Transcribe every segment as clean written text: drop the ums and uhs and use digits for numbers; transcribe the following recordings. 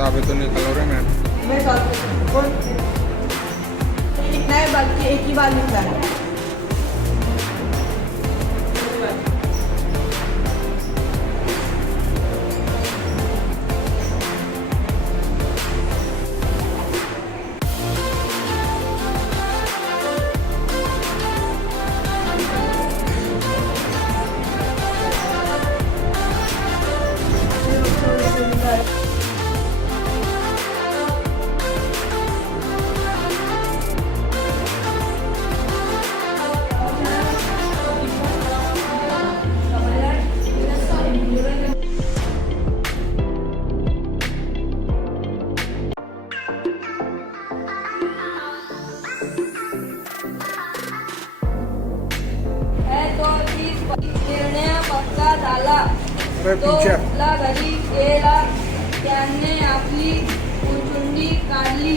अभी तो निकल रहे मैम। मैं कौन लिखना है, बल्कि एक ही बार लिखना है। निर्णय पक्का झाला तो आपला घरी गेला. त्याने आपली उचुंडी काढली.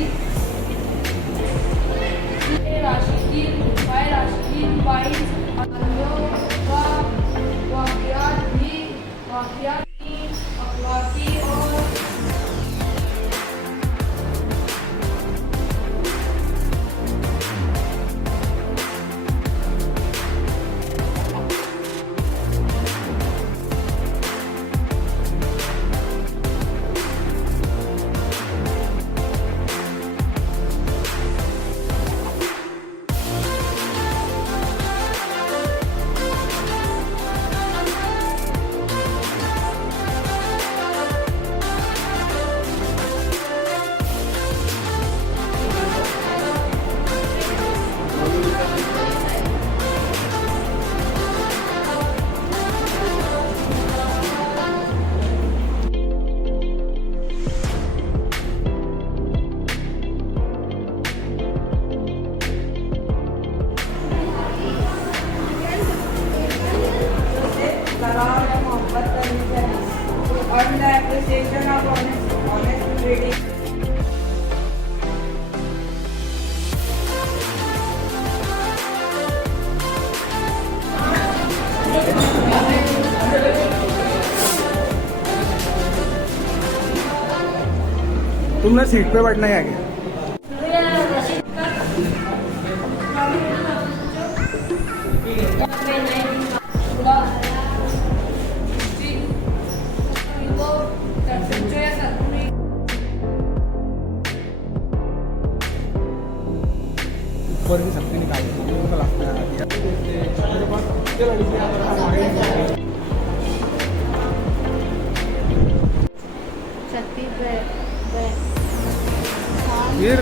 राशीतील बाई वाक्यात अखलाकी और मोहब्बत करनी चाहिए. To earn the appreciation of honest reading. तुमने सीट पे बैठना है आगे. ऊपर की शक्ति निकालनी है, उनको लगता है शक्ति फिर